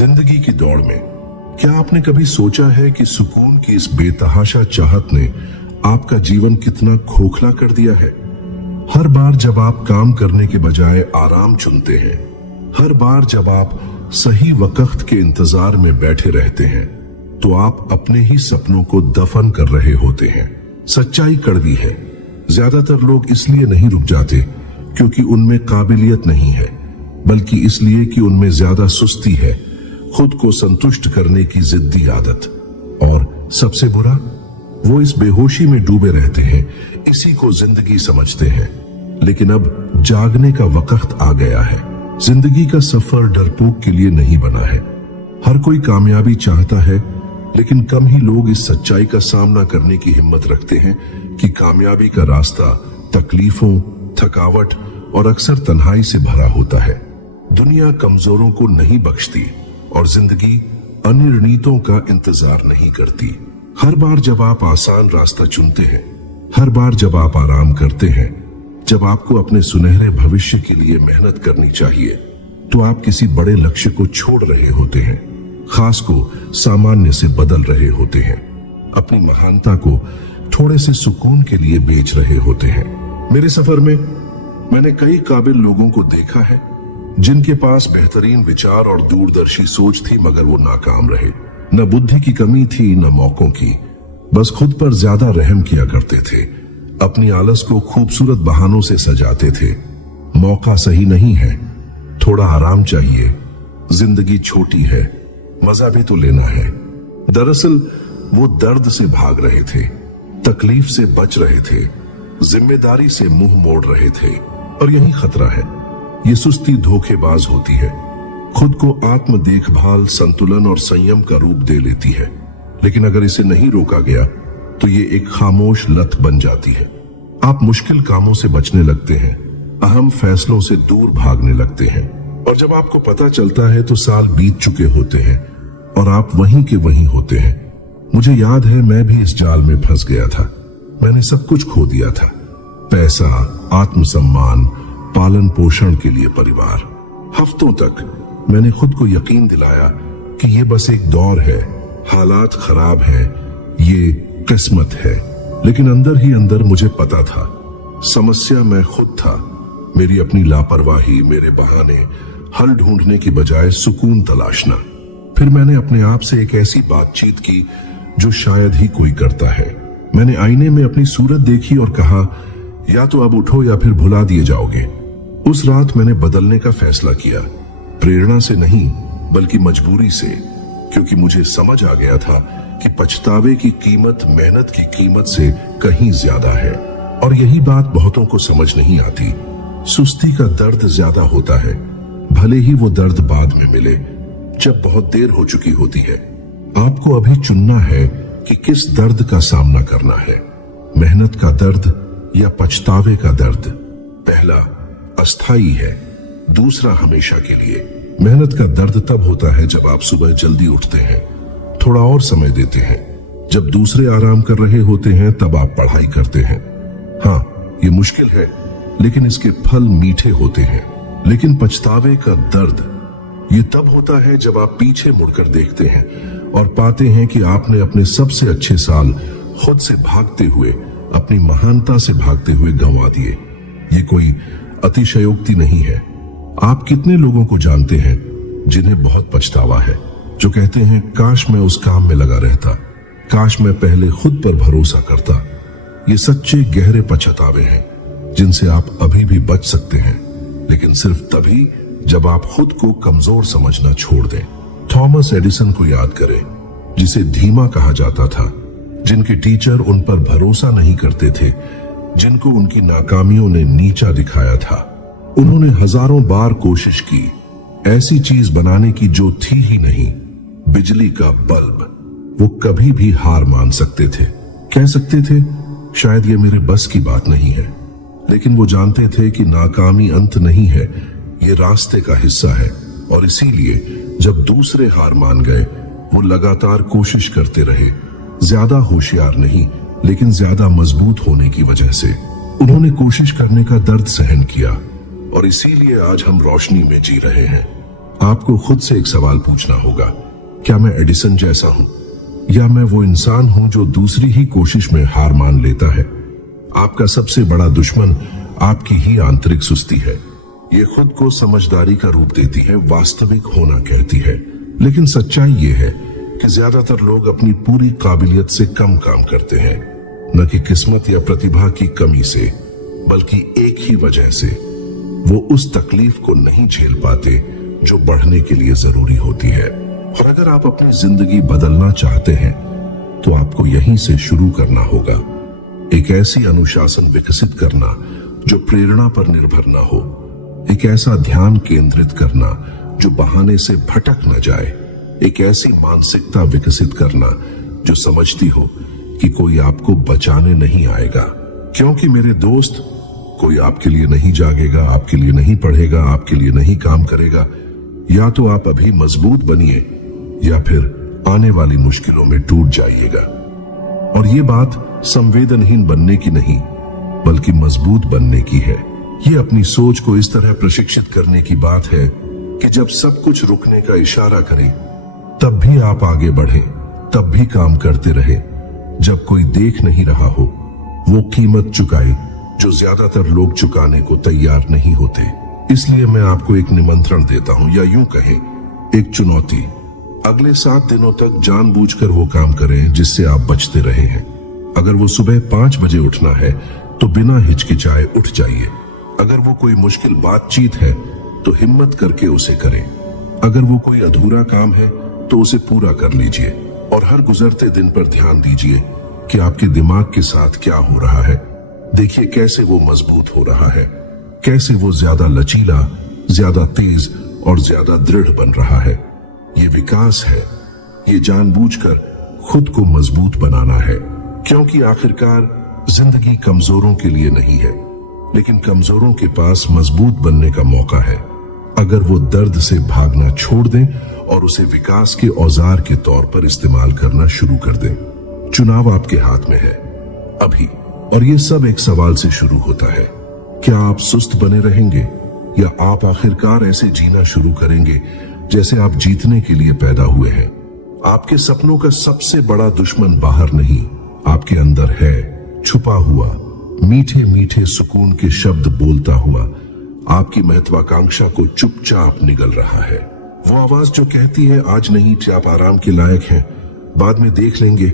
जिंदगी की दौड़ में क्या आपने कभी सोचा है कि सुकून की इस बेतहाशा चाहत ने आपका जीवन कितना खोखला कर दिया है? हर बार जब आप काम करने के बजाय आराम चुनते हैं, हर बार जब आप सही वक्त के इंतजार में बैठे रहते हैं, तो आप अपने ही सपनों को दफन कर रहे होते हैं। सच्चाई कड़वी है। ज्यादातर लोग इसलिए नहीं रुक जाते क्योंकि उनमें काबिलियत नहीं है, बल्कि इसलिए कि उनमें ज्यादा सुस्ती है, खुद को संतुष्ट करने की जिद्दी आदत। और सबसे बुरा, वो इस बेहोशी में डूबे रहते हैं, इसी को जिंदगी समझते हैं। लेकिन अब जागने का वक्त आ गया है। जिंदगी का सफर डरपोक के लिए नहीं बना है। हर कोई कामयाबी चाहता है, लेकिन कम ही लोग इस सच्चाई का सामना करने की हिम्मत रखते हैं कि कामयाबी का रास्ता तकलीफों, थकावट और अक्सर तन्हाई से भरा होता है। दुनिया कमजोरों को नहीं बख्शती और जिंदगी अनिर्णितों का इंतजार नहीं करती। हर बार जब आप आसान रास्ता चुनते हैं, हर बार जब आप आराम करते हैं, जब आपको अपने सुनहरे भविष्य के लिए मेहनत करनी चाहिए, तो आप किसी बड़े लक्ष्य को छोड़ रहे होते हैं, खास को सामान्य से बदल रहे होते हैं, अपनी महानता को थोड़े से सुकून के लिए बेच रहे होते हैं। मेरे सफर में मैंने कई काबिल लोगों को देखा है जिनके पास बेहतरीन विचार और दूरदर्शी सोच थी, मगर वो नाकाम रहे। न बुद्धि की कमी थी, न मौकों की, बस खुद पर ज्यादा रहम किया करते थे। अपनी आलस को खूबसूरत बहानों से सजाते थे। मौका सही नहीं है, थोड़ा आराम चाहिए, जिंदगी छोटी है, मजा भी तो लेना है। दरअसल वो दर्द से भाग रहे थे, तकलीफ से बच रहे थे, जिम्मेदारी से मुंह मोड़ रहे थे। और यही खतरा है। ये सुस्ती धोखेबाज होती है, खुद को आत्म देखभाल, संतुलन और संयम का रूप दे लेती है। लेकिन अगर इसे नहीं रोका गया तो ये एक खामोश लत बन जाती है। आप मुश्किल कामों से बचने लगते हैं, अहम फैसलों से दूर भागने लगते हैं, और जब आपको पता चलता है तो साल बीत चुके होते हैं और आप वहीं के वहीं होते हैं। मुझे याद है, मैं भी इस जाल में फंस गया था। मैंने सब कुछ खो दिया था, पैसा, आत्मसम्मान, पालन पोषण के लिए परिवार। हफ्तों तक मैंने खुद को यकीन दिलाया कि ये बस एक दौर है, हालात खराब है, ये किस्मत है। लेकिन अंदर ही अंदर मुझे पता था, समस्या मैं खुद था। मेरी अपनी लापरवाही, मेरे बहाने, हल ढूंढने की बजाय सुकून तलाशना। फिर मैंने अपने आप से एक ऐसी बातचीत की जो शायद ही कोई करता है। मैंने आईने में अपनी सूरत देखी और कहा, या तो अब उठो या फिर भुला दिए जाओगे। उस रात मैंने बदलने का फैसला किया, प्रेरणा से नहीं बल्कि मजबूरी से, क्योंकि मुझे समझ आ गया था कि पछतावे की कीमत मेहनत की कीमत से कहीं ज्यादा है। और यही बात बहुतों को समझ नहीं आती। सुस्ती का दर्द ज्यादा होता है, भले ही वो दर्द बाद में मिले, जब बहुत देर हो चुकी होती है। आपको अभी चुनना है कि किस दर्द का सामना करना है, मेहनत का दर्द या पछतावे का दर्द। पहला अस्थाई है, दूसरा हमेशा के लिए। मेहनत का दर्द तब होता है जब आप सुबह जल्दी उठते हैं, थोड़ा और समय देते हैं। जब दूसरे आराम कर रहे होते हैं तब आप पढ़ाई करते हैं। हाँ, ये मुश्किल है, लेकिन इसके फल मीठे होते हैं। लेकिन पछतावे का दर्द ये तब होता है जब आप पीछे मुड़कर देखते हैं और पाते हैं कि आपने अपने सबसे अच्छे साल खुद से भागते हुए, अपनी महानता से भागते हुए गंवा दिए। ये कोई अतिशयोक्ति नहीं है। आप कितने लोगों को जानते हैं जिन्हें बहुत पछतावा है, जो कहते हैं, काश मैं उस काम में लगा रहता, काश मैं पहले खुद पर भरोसा करता। ये सच्चे गहरे पछतावे हैं जिनसे आप अभी भी बच सकते हैं, लेकिन सिर्फ तभी जब आप खुद को कमजोर समझना छोड़ दें। थॉमस एडिसन को याद करें, जिसे धीमा कहा जाता था, जिनके टीचर उन पर भरोसा नहीं करते थे, जिनको उनकी नाकामियों ने नीचा दिखाया था। उन्होंने हजारों बार कोशिश की ऐसी चीज बनाने की जो थी ही नहीं, बिजली का बल्ब। वो कभी भी हार मान सकते थे, कह सकते थे, शायद ये मेरे बस की बात नहीं है, लेकिन वो जानते थे कि नाकामी अंत नहीं है, ये रास्ते का हिस्सा है। और इसीलिए जब दूसरे हार मान गए, वो लगातार कोशिश करते रहे, ज्यादा होशियार नहीं लेकिन ज्यादा मजबूत होने की वजह से। उन्होंने कोशिश करने का दर्द सहन किया और इसीलिए आज हम रोशनी में जी रहे हैं। आपको खुद से एक सवाल पूछना होगा, क्या मैं एडिसन जैसा हूं, या मैं वो इंसान हूं जो दूसरी ही कोशिश में हार मान लेता है? आपका सबसे बड़ा दुश्मन आपकी ही आंतरिक सुस्ती है। ये खुद को समझदारी का रूप देती है, वास्तविक होना कहती है। लेकिन सच्चाई ये है कि ज्यादातर लोग अपनी पूरी काबिलियत से कम काम करते हैं, न कि किस्मत या प्रतिभा की कमी से, बल्कि एक ही वजह से, वो उस तकलीफ को नहीं झेल पाते जो बढ़ने के लिए जरूरी होती है। और अगर आप अपनी जिंदगी बदलना चाहते हैं तो आपको यहीं से शुरू करना होगा। एक ऐसी अनुशासन विकसित करना जो प्रेरणा पर निर्भर ना हो, एक ऐसा ध्यान केंद्रित करना जो बहाने से भटक न जाए, एक ऐसी मानसिकता विकसित करना जो समझती हो कि कोई आपको बचाने नहीं आएगा। क्योंकि मेरे दोस्त, कोई आपके लिए नहीं जागेगा, आपके लिए नहीं पढ़ेगा, आपके लिए नहीं काम करेगा। या तो आप अभी मजबूत बनिए या फिर आने वाली मुश्किलों में टूट जाइएगा। और ये बात संवेदनहीन बनने की नहीं, बल्कि मजबूत बनने की है। ये अपनी सोच को इस तरह प्रशिक्षित करने की बात है कि जब सब कुछ रुकने का इशारा करे तब भी आप आगे बढ़ें, तब भी काम करते रहें। जब कोई देख नहीं रहा हो, वो कीमत चुकाए जो ज्यादातर लोग चुकाने को तैयार नहीं होते। इसलिए मैं आपको एक निमंत्रण देता हूं, या यूं कहें एक चुनौती। अगले 7 दिनों तक जानबूझकर वो काम करें जिससे आप बचते रहे हैं। अगर वो सुबह 5 बजे उठना है तो बिना हिचकिचाए उठ जाइए। अगर वो कोई मुश्किल बातचीत है तो हिम्मत करके उसे करें। अगर वो कोई अधूरा काम है तो उसे पूरा कर लीजिए। और हर गुजरते दिन पर ध्यान दीजिए कि आपके दिमाग के साथ क्या हो रहा है। देखिए कैसे वो मजबूत हो रहा है, कैसे वो ज्यादा लचीला, ज्यादा तेज और ज्यादा दृढ़ बन रहा है। ये विकास है, ये जानबूझकर खुद को मजबूत बनाना है। क्योंकि आखिरकार जिंदगी कमजोरों के लिए नहीं है, लेकिन कमजोरों के पास मजबूत बनने का मौका है अगर वो दर्द से भागना छोड़ दें और उसे विकास के औजार के तौर पर इस्तेमाल करना शुरू कर दें। चुनाव आपके हाथ में है अभी, और ये सब एक सवाल से शुरू होता है, क्या आप सुस्त बने रहेंगे या आप आखिरकार ऐसे जीना शुरू करेंगे जैसे आप जीतने के लिए पैदा हुए हैं? आपके सपनों का सबसे बड़ा दुश्मन बाहर नहीं, आपके अंदर है, छुपा हुआ, मीठे मीठे सुकून के शब्द बोलता हुआ, आपकी महत्वाकांक्षा को चुपचाप निगल रहा है। वो आवाज जो कहती है आज नहीं, आप आराम के लायक हैं, बाद में देख लेंगे।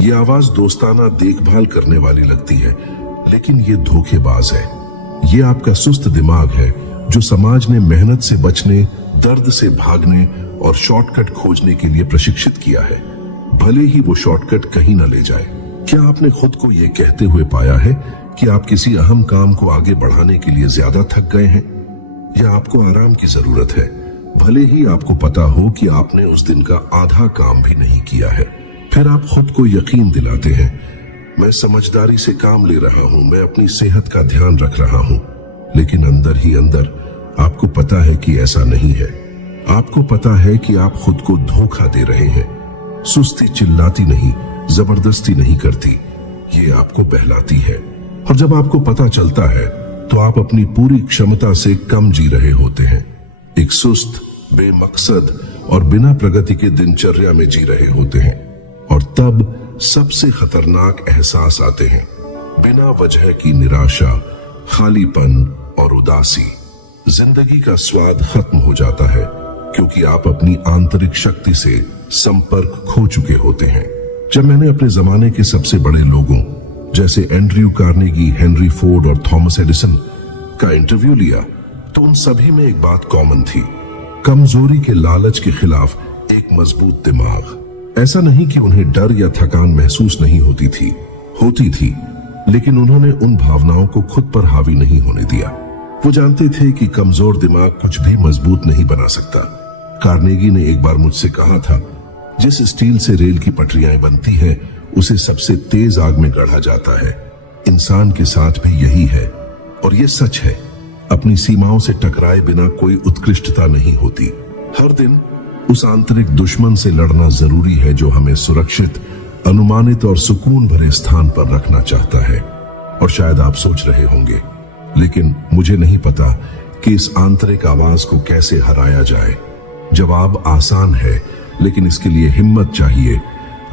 ये आवाज दोस्ताना देखभाल करने वाली लगती है, लेकिन ये धोखेबाज है। ये आपका सुस्त दिमाग है जो समाज ने मेहनत से बचने, दर्द से भागने और शॉर्टकट खोजने के लिए प्रशिक्षित किया है, भले ही वो शॉर्टकट कहीं न ले जाए। क्या आपने खुद को ये कहते हुए पाया है कि आप किसी अहम काम को आगे बढ़ाने के लिए ज्यादा थक गए हैं, या आपको आराम की जरूरत है, भले ही आपको पता हो कि आपने उस दिन का आधा काम भी नहीं किया है? फिर आप खुद को यकीन दिलाते हैं, मैं समझदारी से काम ले रहा हूं, मैं अपनी सेहत का ध्यान रख रहा हूं, लेकिन अंदर ही अंदर आपको पता है कि ऐसा नहीं है। आपको पता है कि आप खुद को धोखा दे रहे हैं। सुस्ती चिल्लाती नहीं, जबरदस्ती नहीं करती, ये आपको बहलाती है। और जब आपको पता चलता है तो आप अपनी पूरी क्षमता से कम जी रहे होते हैं, एक सुस्त, बेमकसद और बिना प्रगति के दिनचर्या में जी रहे होते हैं। और तब सबसे खतरनाक एहसास आते हैं, बिना वजह की निराशा, खालीपन और उदासी। जिंदगी का स्वाद खत्म हो जाता है क्योंकि आप अपनी आंतरिक शक्ति से संपर्क खो चुके होते हैं। जब मैंने अपने जमाने के सबसे बड़े लोगों जैसे एंड्रयू कार्नेगी, हेनरी फोर्ड और थॉमस एडिसन का इंटरव्यू लिया तो उन सभी में एक बात कॉमन थी, कमजोरी के लालच के खिलाफ एक मजबूत दिमाग। ऐसा नहीं कि उन्हें डर या थकान महसूस नहीं होती थी, लेकिन उन्होंने उन भावनाओं को खुद पर हावी नहीं होने दिया। वो जानते थे कि कमजोर दिमाग कुछ भी मजबूत नहीं बना सकता। कार्नेगी ने एक बार मुझसे कहा था, जिस स्टील से रेल की पटरियां बनती हैं, उसे सबसे तेज आग में गढ़ा जाता है। इंसान के साथ भी यही है, और ये सच है, अपनी सीमाओं से टकराए बिना कोई उत्कृष्टता नहीं होती। हर दिन उस आंतरिक दुश्मन से लड़ना जरूरी है जो हमें सुरक्षित, अनुमानित और सुकून भरे स्थान पर रखना चाहता है। और शायद आप सोच रहे होंगे, लेकिन मुझे नहीं पता कि इस आंतरिक आवाज को कैसे हराया जाए। जवाब आसान है, लेकिन इसके लिए हिम्मत चाहिए।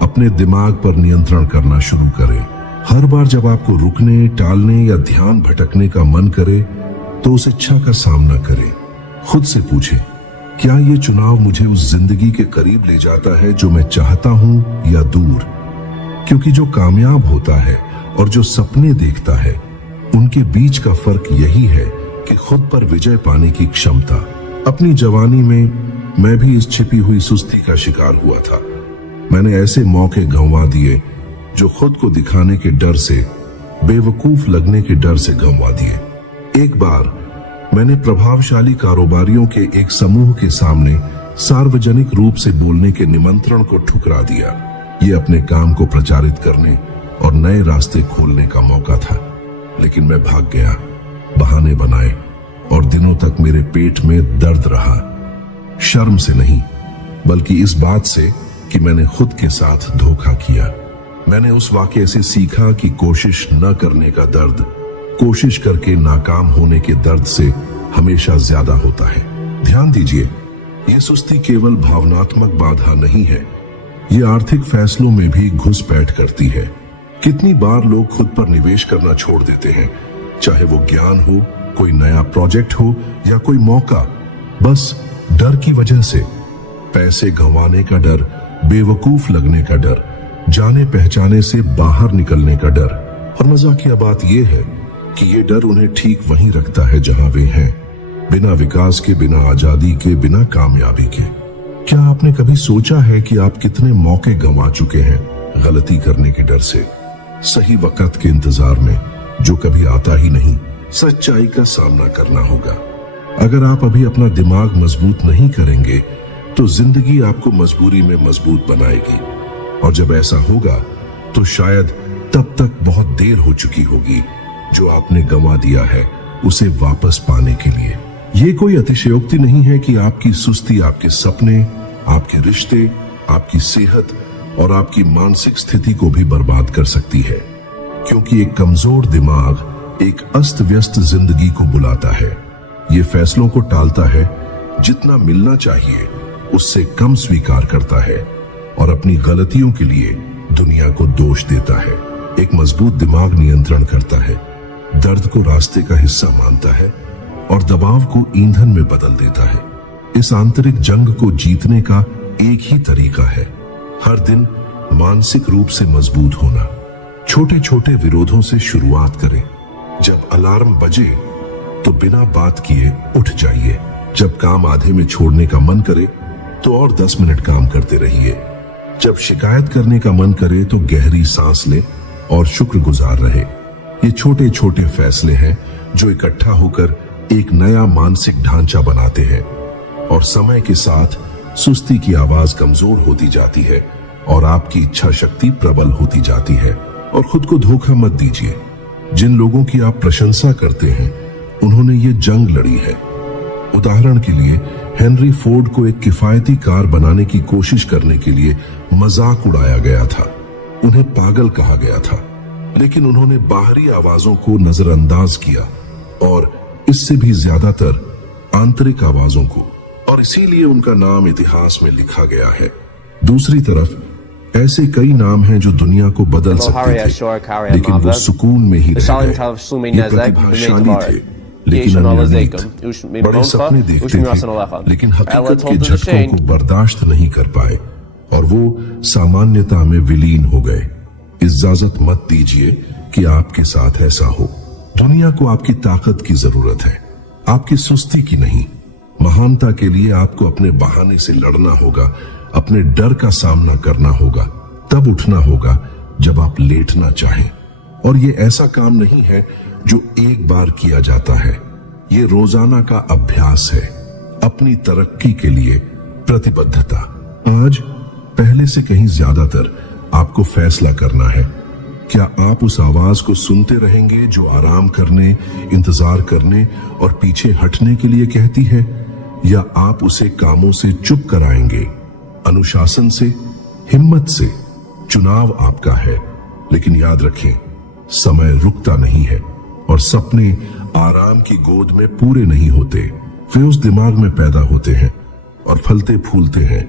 अपने दिमाग पर नियंत्रण करना शुरू करें। हर बार जब आपको रुकने, टालने या ध्यान भटकने का मन करे तो उस इच्छा का सामना करें। खुद से पूछें, क्या ये चुनाव मुझे उस जिंदगी के करीब ले जाता है जो मैं चाहता हूं, या दूर? क्योंकि जो कामयाब होता है और जो सपने देखता है, उनके बीच का फर्क यही है कि खुद पर विजय पाने की क्षमता। अपनी जवानी में मैं भी इस छिपी हुई सुस्ती का शिकार हुआ था। मैंने ऐसे मौके गंवा दिए जो खुद को दिखाने के डर से, बेवकूफ लगने के डर से गंवा दिए। एक बार मैंने प्रभावशाली कारोबारियों के एक समूह के सामने सार्वजनिक रूप से बोलने के निमंत्रण को ठुकरा दिया। ये अपने काम को प्रचारित करने और नए रास्ते खोलने का मौका था, लेकिन मैं भाग गया, बहाने बनाए, और दिनों तक मेरे पेट में दर्द रहा। शर्म से नहीं, बल्कि इस बात से कि मैंने खुद के साथ धोखा किया। मैंने उस वाकये से सीखा कि कोशिश न करने का दर्द कोशिश करके नाकाम होने के दर्द से हमेशा ज्यादा होता है। ध्यान दीजिए, यह सुस्ती केवल भावनात्मक बाधा नहीं है, ये आर्थिक फैसलों में भी घुसपैठ करती है। कितनी बार लोग खुद पर निवेश करना छोड़ देते हैं, चाहे वो ज्ञान हो, कोई नया प्रोजेक्ट हो या कोई मौका, बस डर की वजह से। पैसे गंवाने का डर, बेवकूफ लगने का डर, जाने पहचाने से बाहर निकलने का डर। और मजाकिया बात यह है कि ये डर उन्हें ठीक वहीं रखता है जहां वे हैं, बिना विकास के, बिना आजादी के, बिना कामयाबी के। क्या आपने कभी सोचा है कि आप कितने मौके गंवा चुके हैं गलती करने के डर से, सही वक्त के इंतजार में, जो कभी आता ही नहीं? सच्चाई का सामना करना होगा। अगर आप अभी अपना दिमाग मजबूत नहीं करेंगे तो जिंदगी आपको मजबूरी में मजबूत बनाएगी, और जब ऐसा होगा तो शायद तब तक बहुत देर हो चुकी होगी। जो आपने गंवा दिया है उसे वापस पाने के लिए। ये कोई अतिशयोक्ति नहीं है कि आपकी सुस्ती आपके सपने, आपके रिश्ते, आपकी सेहत और आपकी मानसिक स्थिति को भी बर्बाद कर सकती है, क्योंकि एक कमजोर दिमाग एक अस्त व्यस्त जिंदगी को बुलाता है। ये फैसलों को टालता है, जितना मिलना चाहिए उससे कम स्वीकार करता है, और अपनी गलतियों के लिए दुनिया को दोष देता है। एक मजबूत दिमाग नियंत्रण करता है, दर्द को रास्ते का हिस्सा मानता है और दबाव को ईंधन में बदल देता है। इस आंतरिक जंग को जीतने का एक ही तरीका है, हर दिन मानसिक रूप से मजबूत होना। छोटे छोटे विरोधों से शुरुआत करें। जब अलार्म बजे तो बिना बात किए उठ जाइए। जब काम आधे में छोड़ने का मन करे तो और 10 मिनट काम करते रहिए। जब शिकायत करने का मन करे तो गहरी सांस ले और शुक्रगुजार रहे। ये छोटे छोटे फैसले हैं जो इकट्ठा होकर एक नया मानसिक ढांचा बनाते हैं, और समय के साथ सुस्ती की आवाज कमजोर होती जाती है और आपकी इच्छा शक्ति प्रबल होती जाती है। और खुद को धोखा मत दीजिए। जिन लोगों की आप प्रशंसा करते हैं उन्होंने ये जंग लड़ी है। उदाहरण के लिए हेनरी फोर्ड को एक किफायती कार बनाने की कोशिश करने के लिए मजाक उड़ाया गया था, उन्हें पागल कहा गया था, लेकिन उन्होंने बाहरी आवाजों को नजरअंदाज किया और इससे भी ज्यादातर आंतरिक आवाजों को, और इसीलिए उनका नाम इतिहास में लिखा गया है। दूसरी तरफ ऐसे कई नाम हैं जो दुनिया को बदल सकते थे, लेकिन वो सुकून में ही रह गए। ये प्रतिभाशाली थे, लेकिन अनियमित, बड़े सपने देखते थे, लेकिन हकीकत के झटकों को बर्दाश्त नहीं कर पाए, और वो सामान्यता में विलीन हो गए। इजाजत मत दीजिए कि आपके साथ ऐसा हो। दुनिया को आपकी ताकत की जरूरत है, आपकी सुस्ती की नहीं। महानता के लिए आपको अपने बहाने से लड़ना होगा, अपने डर का सामना करना होगा, तब उठना होगा जब आप लेटना चाहें। और ये ऐसा काम नहीं है जो एक बार किया जाता है, ये रोजाना का अभ्यास है। अपनी तरक्की के लिए प्रतिबद्धता। आज पहले से कहीं ज्यादातर आपको फैसला करना है। क्या आप उस आवाज को सुनते रहेंगे जो आराम करने, इंतजार करने और पीछे हटने के लिए कहती है, या आप उसे कामों से चुप कराएंगे, अनुशासन से, हिम्मत से? चुनाव आपका है, लेकिन याद रखें, समय रुकता नहीं है और सपने आराम की गोद में पूरे नहीं होते, वे उस दिमाग में पैदा होते हैं और फलते फूलते हैं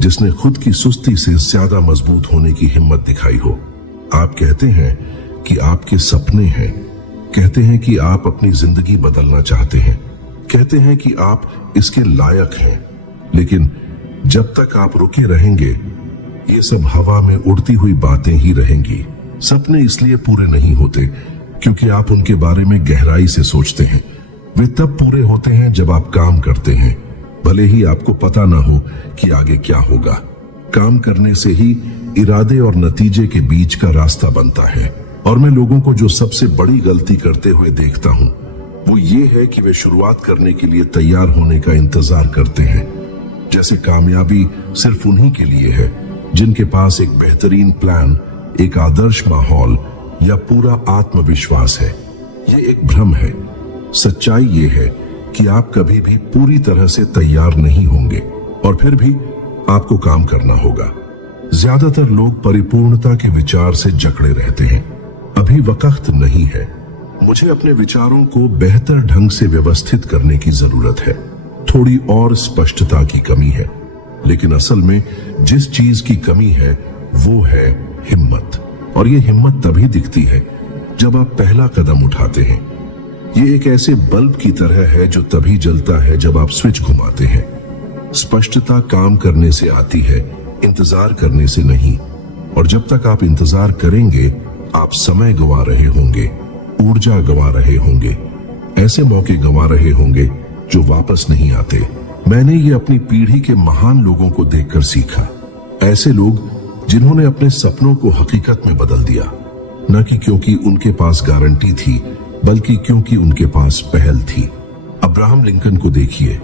जिसने खुद की सुस्ती से ज्यादा मजबूत होने की हिम्मत दिखाई हो। आप कहते हैं कि आपके सपने हैं, कहते हैं कि आप अपनी जिंदगी बदलना चाहते हैं, कहते हैं कि आप इसके लायक हैं, लेकिन जब तक आप रुके रहेंगे ये सब हवा में उड़ती हुई बातें ही रहेंगी। सपने इसलिए पूरे नहीं होते क्योंकि आप उनके बारे में गहराई से सोचते हैं। वे तब पूरे होते हैं जब आप काम करते हैं, भले ही आपको पता ना हो कि आगे क्या होगा। काम करने से ही इरादे और नतीजे के बीच का रास्ता बनता है। और मैं लोगों को जो सबसे बड़ी गलती करते हुए देखता हूं वो ये है कि वे शुरुआत करने के लिए तैयार होने का इंतजार करते हैं, जैसे कामयाबी सिर्फ उन्हीं के लिए है जिनके पास एक बेहतरीन प्लान, एक आदर्श माहौल या पूरा आत्मविश्वास है। ये एक भ्रम है। सच्चाई ये है कि आप कभी भी पूरी तरह से तैयार नहीं होंगे और फिर भी आपको काम करना होगा। ज्यादातर लोग परिपूर्णता के विचार से जकड़े रहते हैं। अभी वक्त नहीं है, मुझे अपने विचारों को बेहतर ढंग से व्यवस्थित करने की जरूरत है, थोड़ी और स्पष्टता की कमी है। लेकिन असल में जिस चीज की कमी है वो है हिम्मत। और ये हिम्मत तभी दिखती है जब आप पहला कदम उठाते हैं। ये एक ऐसे बल्ब की तरह है जो तभी जलता है जब आप स्विच घुमाते हैं। स्पष्टता काम करने से आती है, इंतजार करने से नहीं। और जब तक आप इंतजार करेंगे आप समय गंवा रहे होंगे, ऊर्जा गंवा रहे होंगे, ऐसे मौके गंवा रहे होंगे जो वापस नहीं आते। मैंने ये अपनी पीढ़ी के महान लोगों को देखकर सीखा। ऐसे लोग जिन्होंने अपने सपनों को हकीकत में बदल दिया, न कि क्योंकि उनके पास गारंटी थी बल्कि क्योंकि उनके पास पहल थी। अब्राहम लिंकन को देखिए,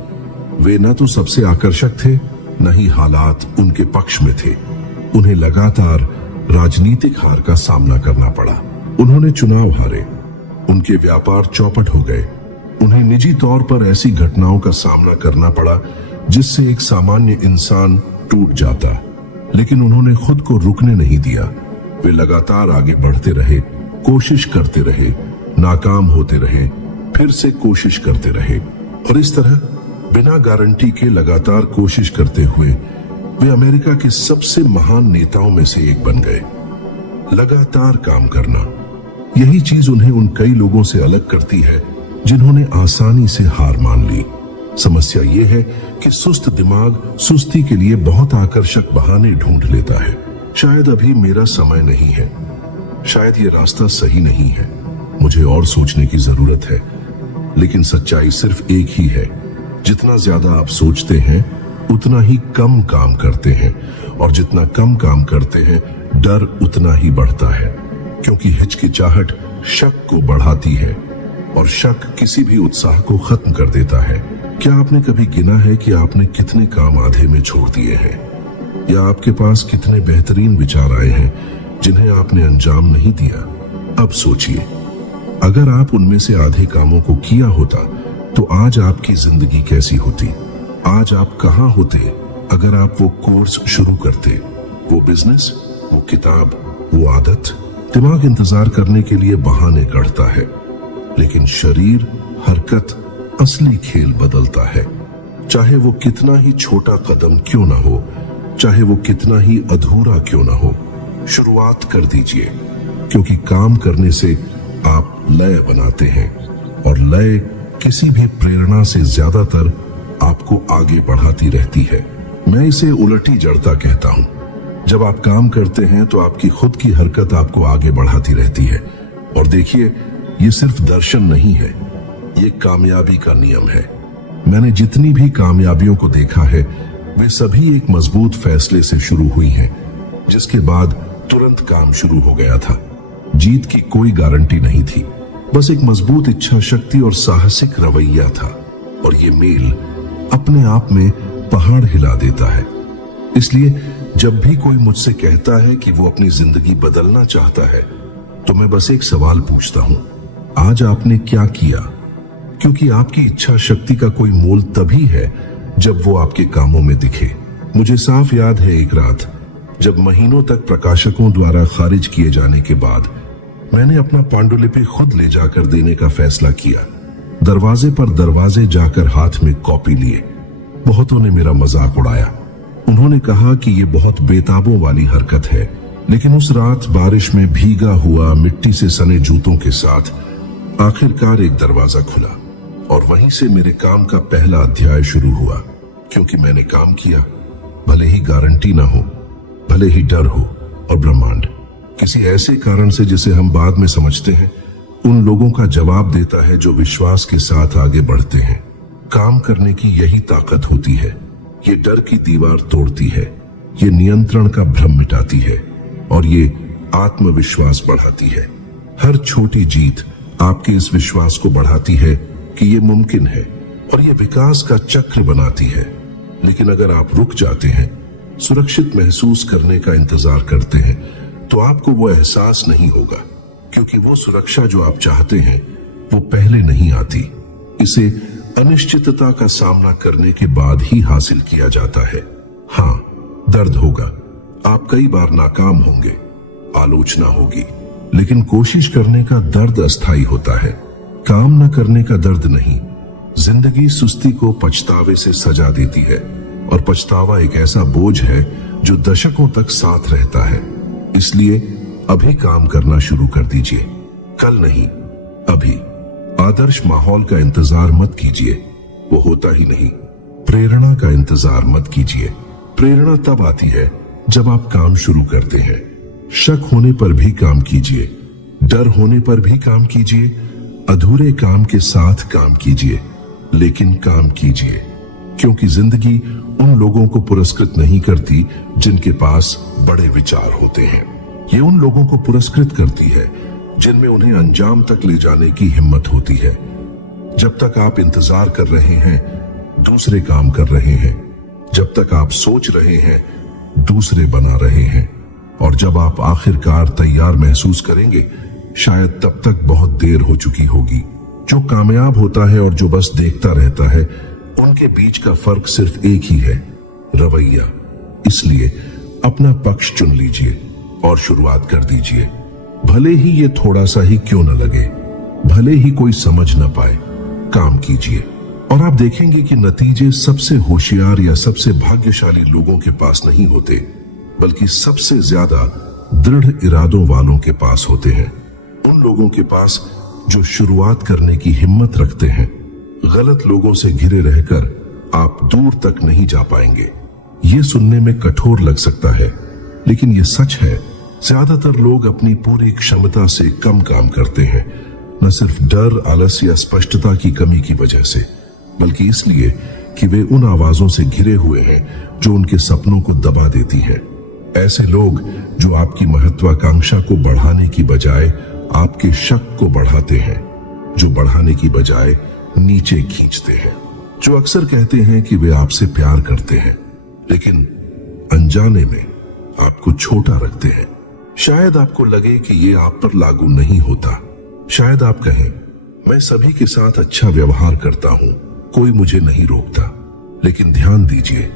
वे न तो सबसे आकर्षक थे न ही हालात उनके पक्ष में थे। उन्हें लगातार राजनीतिक हार का सामना करना पड़ा। उन्होंने चुनाव हारे, उनके व्यापार चौपट हो गए, उन्हें निजी तौर पर ऐसी घटनाओं का सामना करना पड़ा जिससे एक सामान्य इंसान टूट जाता। लेकिन उन्होंने खुद को रुकने नहीं दिया। वे लगातार आगे बढ़ते रहे, कोशिश करते रहे, नाकाम होते रहे, फिर से कोशिश करते रहे। और इस तरह बिना गारंटी के लगातार कोशिश करते हुए वे अमेरिका के सबसे महान नेताओं में से एक बन गए। लगातार काम करना, यही चीज उन्हें उन कई लोगों से अलग करती है जिन्होंने आसानी से हार मान ली। समस्या यह है कि सुस्त दिमाग सुस्ती के लिए बहुत आकर्षक बहाने ढूंढ लेता है। शायद अभी मेरा समय नहीं है, शायद ये रास्ता सही नहीं है, मुझे और सोचने की जरूरत है। लेकिन सच्चाई सिर्फ एक ही है, जितना ज्यादा आप सोचते हैं उतना ही कम काम करते हैं, और जितना कम काम करते हैं डर उतना ही बढ़ता है, क्योंकि हिचकिचाहट शक को बढ़ाती है और शक किसी भी उत्साह को खत्म कर देता है। क्या आपने कभी गिना है कि आपने कितने काम आधे में छोड़ दिए हैं, या आपके पास कितने बेहतरीन विचार आए हैं जिन्हें आपने अंजाम नहीं दिया? अब सोचिए, अगर आप उनमें से आधे कामों को किया होता तो आज आपकी जिंदगी कैसी होती? आज आप कहां होते अगर आप वो कोर्स शुरू करते, वो बिजनेस, वो किताब, वो आदत? दिमाग इंतजार करने के लिए बहाने गढ़ता है, लेकिन शरीर, हरकत, असली खेल बदलता है। चाहे वो कितना ही छोटा कदम क्यों ना हो, चाहे वो कितना ही अधूरा क्यों ना हो, शुरुआत कर दीजिए, क्योंकि काम करने से आप लय बनाते हैं और लय किसी भी प्रेरणा से ज्यादातर आपको आगे बढ़ाती रहती है। मैं इसे उलटी जड़ता कहता हूं। जब आप काम करते हैं तो आपकी खुद की हरकत आपको आगे बढ़ाती रहती है। और देखिए, ये सिर्फ दर्शन नहीं है, ये कामयाबी का नियम है। मैंने जितनी भी कामयाबियों को देखा है वे सभी एक मजबूत फैसले से शुरू हुई हैं, जिसके बाद तुरंत काम शुरू हो गया था। जीत की कोई गारंटी नहीं थी, बस एक मजबूत इच्छा शक्ति और साहसिक रवैया था। और ये मेल अपने आप में पहाड़ हिला देता है। इसलिए जब भी कोई मुझसे कहता है कि वो अपनी जिंदगी बदलना चाहता है तो मैं बस एक सवाल पूछता हूं, आज आपने क्या किया? क्योंकि आपकी इच्छा शक्ति का कोई मोल तभी है जब वो आपके कामों में दिखे। मुझे साफ याद है एक रात जब महीनों तक प्रकाशकों द्वारा खारिज किए जाने के बाद मैंने अपना पांडुलिपि खुद ले जाकर देने का फैसला किया। दरवाजे पर दरवाजे जाकर हाथ में कॉपी लिए। बहुतों ने मेरा मजाक उड़ाया। उन्होंने कहा कि यह बहुत बेताबों वाली हरकत है, लेकिन उस रात बारिश में भीगा हुआ मिट्टी से सने जूतों के साथ आखिरकार एक दरवाजा खुला और वहीं से मेरे काम का पहला अध्याय शुरू हुआ। क्योंकि मैंने काम किया, भले ही गारंटी ना हो, भले ही डर हो, और ब्रह्मांड किसी ऐसे कारण से जिसे हम बाद में समझते हैं, उन लोगों का जवाब देता है जो विश्वास के साथ आगे बढ़ते हैं। काम करने की यही ताकत होती है। ये डर की दीवार तोड़ती है, ये नियंत्रण का भ्रम मिटाती है और ये आत्मविश्वास बढ़ाती है। हर छोटी जीत आपके इस विश्वास को बढ़ाती है कि ये मुमकिन है और ये विकास का चक्र बनाती है। लेकिन अगर आप रुक जाते हैं, सुरक्षित महसूस करने का इंतजार करते हैं, तो आपको वो एहसास नहीं होगा, क्योंकि वो सुरक्षा जो आप चाहते हैं वो पहले नहीं आती। इसे अनिश्चितता का सामना करने के बाद ही हासिल किया जाता है। हाँ, दर्द होगा, आप कई बार नाकाम होंगे, आलोचना होगी, लेकिन कोशिश करने का दर्द अस्थायी होता है, काम न करने का दर्द नहीं। जिंदगी सुस्ती को पछतावे से सजा देती है और पछतावा एक ऐसा बोझ है जो दशकों तक साथ रहता है। इसलिए अभी काम करना शुरू कर दीजिए, कल नहीं, अभी। आदर्श माहौल का इंतजार मत कीजिए, वो होता ही नहीं। प्रेरणा का इंतजार मत कीजिए, प्रेरणा तब आती है जब आप काम शुरू करते हैं। शक होने पर भी काम कीजिए, डर होने पर भी काम कीजिए, अधूरे काम के साथ काम कीजिए, लेकिन काम कीजिए। क्योंकि जिंदगी उन लोगों को पुरस्कृत नहीं करती जिनके पास बड़े विचार होते हैं। ये उन लोगों को पुरस्कृत करती है जिनमें उन्हें अंजाम तक ले जाने की हिम्मत होती है। जब तक आप इंतजार कर रहे हैं, दूसरे काम कर रहे हैं। जब तक आप सोच रहे हैं, दूसरे बना रहे हैं। और जब आप आखिरकार तैयार महसूस करेंगे, शायद तब तक बहुत देर हो चुकी होगी। जो कामयाब होता है और जो बस देखता रहता है, उनके बीच का फर्क सिर्फ एक ही है, रवैया। इसलिए अपना पक्ष चुन लीजिए और शुरुआत कर दीजिए। भले ही ये थोड़ा सा ही क्यों न लगे, भले ही कोई समझ न पाए, काम कीजिए और आप देखेंगे कि नतीजे सबसे होशियार या सबसे भाग्यशाली लोगों के पास नहीं होते, बल्कि सबसे ज्यादा दृढ़ इरादों वालों के पास होते हैं। उन लोगों के पास जो शुरुआत करने की हिम्मत रखते हैं। गलत लोगों से घिरे रहकर आप दूर तक नहीं जा पाएंगे। ये सुनने में कठोर लग सकता है, लेकिन ये सच है। ज्यादातर लोग अपनी पूरी क्षमता से कम काम करते हैं, न सिर्फ डर, आलस या स्पष्टता की कमी की वजह से, बल्कि इसलिए कि वे उन आवाजों से घिरे हुए हैं जो उनके सपनों को दबा देती हैं। ऐसे लोग जो आपकी महत्वाकांक्षा को बढ़ाने की बजाय आपके शक को बढ़ाते हैं, जो बढ़ाने की बजाय नीचे खींचते हैं, जो अक्सर कहते हैं कि वे आपसे प्यार करते हैं, लेकिन अनजाने में आपको छोटा रखते हैं। शायद आपको लगे कि ये आप पर लागू नहीं होता। शायद आप कहें, मैं सभी के साथ अच्छा व्यवहार करता हूं, कोई मुझे नहीं रोकता। लेकिन ध्यान दीजिए,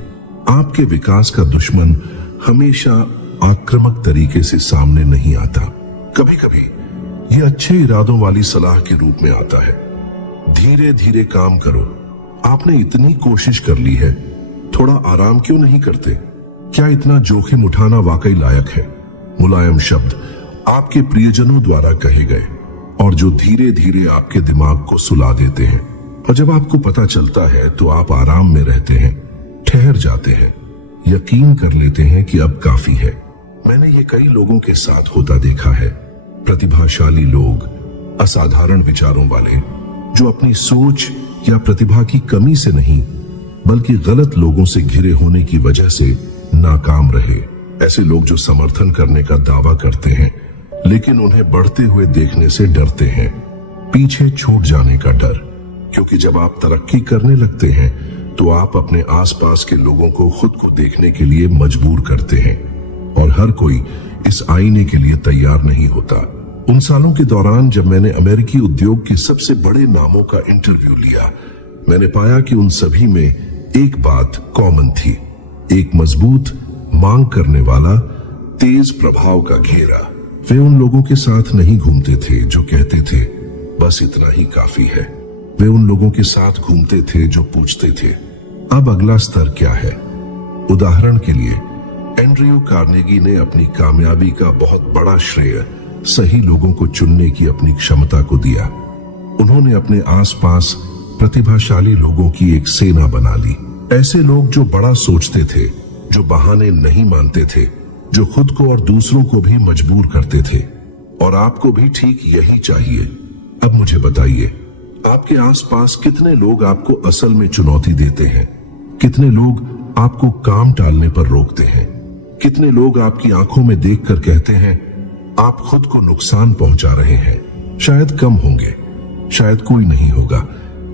आपके विकास का दुश्मन हमेशा आक्रामक तरीके से सामने नहीं आता। कभी कभी ये अच्छे इरादों वाली सलाह के रूप में आता है। धीरे धीरे काम करो, आपने इतनी कोशिश कर ली है, थोड़ा आराम क्यों नहीं करते? क्या इतना जोखिम उठाना वाकई लायक है? मुलायम शब्द आपके प्रियजनों द्वारा कहे गए और जो धीरे धीरे आपके दिमाग को सुला देते हैं। और जब आपको पता चलता है तो आप आराम में रहते हैं, ठहर जाते हैं, यकीन कर लेते हैं कि अब काफी है। मैंने ये कई लोगों के साथ होता देखा है। प्रतिभाशाली लोग, असाधारण विचारों वाले, जो अपनी सोच या प्रतिभा की कमी से नहीं बल्कि गलत लोगों से घिरे होने की वजह से नाकाम रहे। ऐसे लोग जो समर्थन करने का दावा करते हैं लेकिन उन्हें बढ़ते हुए देखने से डरते हैं। पीछे छूट जाने का डर, क्योंकि जब आप तरक्की करने लगते हैं तो आप अपने आसपास के लोगों को खुद को देखने के लिए मजबूर करते हैं और हर कोई इस आईने के लिए तैयार नहीं होता। उन सालों के दौरान जब मैंने अमेरिकी उद्योग के सबसे बड़े नामों का इंटरव्यू लिया, मैंने पाया कि उन सभी में एक बात कॉमन थी, एक मजबूत, मांग करने वाला, तेज प्रभाव का घेरा। वे उन लोगों के साथ नहीं घूमते थे जो कहते थे बस इतना ही काफी है। वे उन लोगों के साथ घूमते थे जो पूछते थे अब अगला स्तर क्या है। उदाहरण के लिए एंड्रयू कार्नेगी ने अपनी कामयाबी का बहुत बड़ा श्रेय सही लोगों को चुनने की अपनी क्षमता को दिया। उन्होंने अपने आसपास प्रतिभाशाली लोगों की एक सेना बना ली। ऐसे लोग जो बड़ा सोचते थे, जो बहाने नहीं मानते थे, जो खुद को और दूसरों को भी मजबूर करते थे। और आपको भी ठीक यही चाहिए। अब मुझे बताइए, आपके आसपास कितने लोग आपको असल में चुनौती देते हैं? कितने लोग आपको काम टालने पर रोकते हैं? कितने लोग आपकी आंखों में देखकर कहते हैं आप खुद को नुकसान पहुंचा रहे हैं? शायद कम होंगे, शायद कोई नहीं होगा,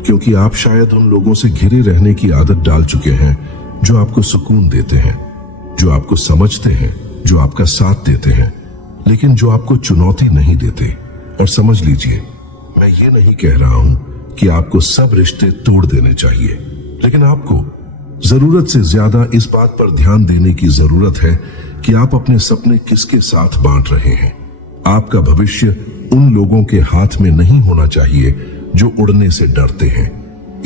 क्योंकि आप शायद उन लोगों से घिरे रहने की आदत डाल चुके हैं जो आपको सुकून देते हैं, जो आपको समझते हैं, जो आपका साथ देते हैं, लेकिन जो आपको चुनौती नहीं देते। और समझ लीजिए, मैं ये नहीं कह रहा हूं कि आपको सब रिश्ते तोड़ देने चाहिए, लेकिन आपको जरूरत से ज्यादा इस बात पर ध्यान देने की जरूरत है कि आप अपने सपने किसके साथ बांट रहे हैं। आपका भविष्य उन लोगों के हाथ में नहीं होना चाहिए जो उड़ने से डरते हैं।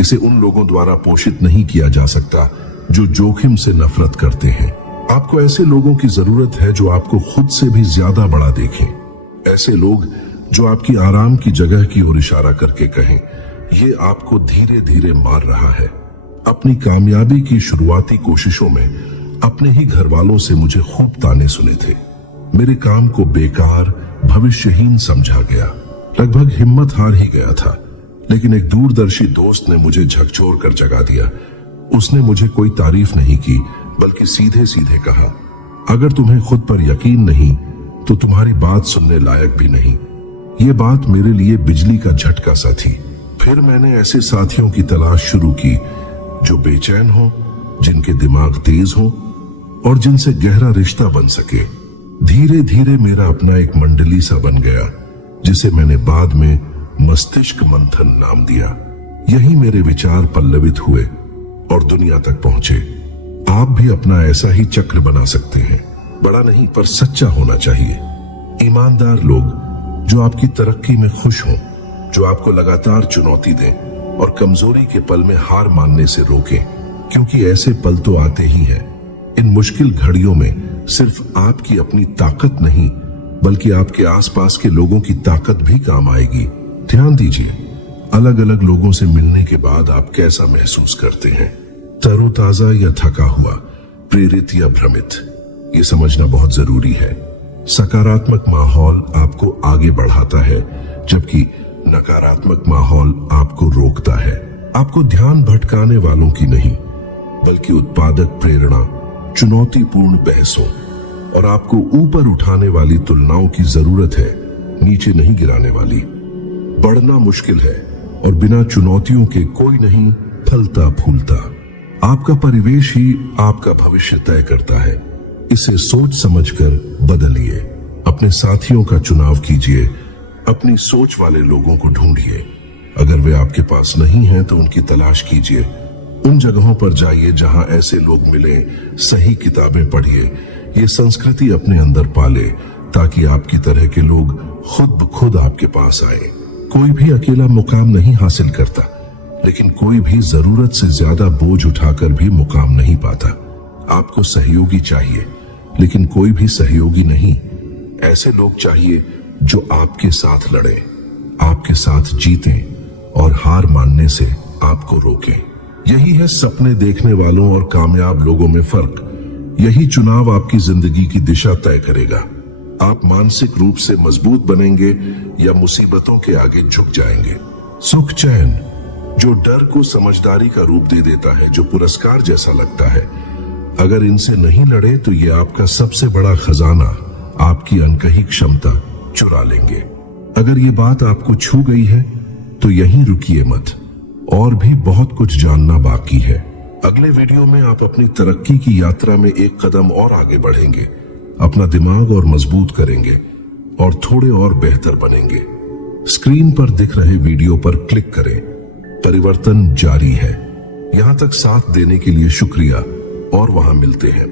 इसे उन लोगों द्वारा पोषित नहीं किया जा सकता जो जोखिम से नफरत करते हैं। आपको ऐसे लोगों की जरूरत है जो आपको खुद से भी ज्यादा बड़ा देखें। ऐसे लोग जो आपकी आराम की जगह की ओर इशारा करके कहें ये आपको धीरे धीरे मार रहा है। अपनी कामयाबी की शुरुआती कोशिशों में अपने ही घर वालों से मुझे खूब ताने सुने थे। मेरे काम को बेकार, भविष्यहीन समझा गया, लगभग हिम्मत हार ही गया था। लेकिन एक दूरदर्शी दोस्त ने मुझे झकझोर कर जगा दिया। उसने मुझे कोई तारीफ नहीं की, बल्कि सीधे सीधे कहा अगर तुम्हें खुद पर यकीन नहीं तो तुम्हारी बात सुनने लायक भी नहीं। ये बात मेरे लिए बिजली का झटका सा थी। फिर मैंने ऐसे साथियों की तलाश शुरू की जो बेचैन हो, जिनके दिमाग तेज हो और जिनसे गहरा रिश्ता बन सके। धीरे धीरे मेरा अपना एक मंडली सा बन गया, जिसे मैंने बाद में मस्तिष्क मंथन नाम दिया। यही मेरे विचार पल्लवित हुए और दुनिया तक पहुंचे। आप भी अपना ऐसा ही चक्र बना सकते हैं। बड़ा नहीं पर सच्चा होना चाहिए। ईमानदार लोग जो आपकी तरक्की में खुश हों, जो आपको लगातार चुनौती दें और कमजोरी के पल में हार मानने से रोकें, क्योंकि ऐसे पल तो आते ही हैं। इन मुश्किल घड़ियों में सिर्फ आपकी अपनी ताकत नहीं, बल्कि आपके आसपास के लोगों की ताकत भी काम आएगी। ध्यान दीजिए, अलग अलग लोगों से मिलने के बाद आप कैसा महसूस करते हैं? तरोताजा या थका हुआ, प्रेरित या भ्रमित? ये समझना बहुत जरूरी है। सकारात्मक माहौल आपको आगे बढ़ाता है, जबकि नकारात्मक माहौल आपको रोकता है। आपको ध्यान भटकाने वालों की नहीं, बल्कि उत्पादक प्रेरणा, चुनौतीपूर्ण बहसों और आपको ऊपर उठाने वाली तुलनाओं की जरूरत है, नीचे नहीं गिराने वाली। बढ़ना मुश्किल है और बिना चुनौतियों के कोई नहीं फलता फूलता। आपका परिवेश ही आपका भविष्य तय करता है। इसे सोच समझकर बदलिए। अपने साथियों का चुनाव कीजिए, अपनी सोच वाले लोगों को ढूंढिए। अगर वे आपके पास नहीं हैं तो उनकी तलाश कीजिए। उन जगहों पर जाइए जहां ऐसे लोग मिलें, सही किताबें पढ़िए, ये संस्कृति अपने अंदर पाले, ताकि आपकी तरह के लोग खुद ब खुद आपके पास आए। कोई भी अकेला मुकाम नहीं हासिल करता, लेकिन कोई भी जरूरत से ज्यादा बोझ उठाकर भी मुकाम नहीं पाता। आपको सहयोगी चाहिए, लेकिन कोई भी सहयोगी नहीं। ऐसे लोग चाहिए जो आपके साथ लड़े, आपके साथ जीतें और हार मानने से आपको रोकें। यही है सपने देखने वालों और कामयाब लोगों में फर्क। यही चुनाव आपकी जिंदगी की दिशा तय करेगा। आप मानसिक रूप से मजबूत बनेंगे या मुसीबतों के आगे झुक जाएंगे। सुख चैन जो डर को समझदारी का रूप दे देता है, जो पुरस्कार जैसा लगता है, अगर इनसे नहीं लड़े तो ये आपका सबसे बड़ा खजाना, आपकी अनकही क्षमता चुरा लेंगे। अगर ये बात आपको छू गई है तो यहीं रुकिए मत, और भी बहुत कुछ जानना बाकी है। अगले वीडियो में आप अपनी तरक्की की यात्रा में एक कदम और आगे बढ़ेंगे, अपना दिमाग और मजबूत करेंगे और थोड़े और बेहतर बनेंगे। स्क्रीन पर दिख रहे वीडियो पर क्लिक करें। परिवर्तन जारी है। यहां तक साथ देने के लिए शुक्रिया और वहां मिलते हैं।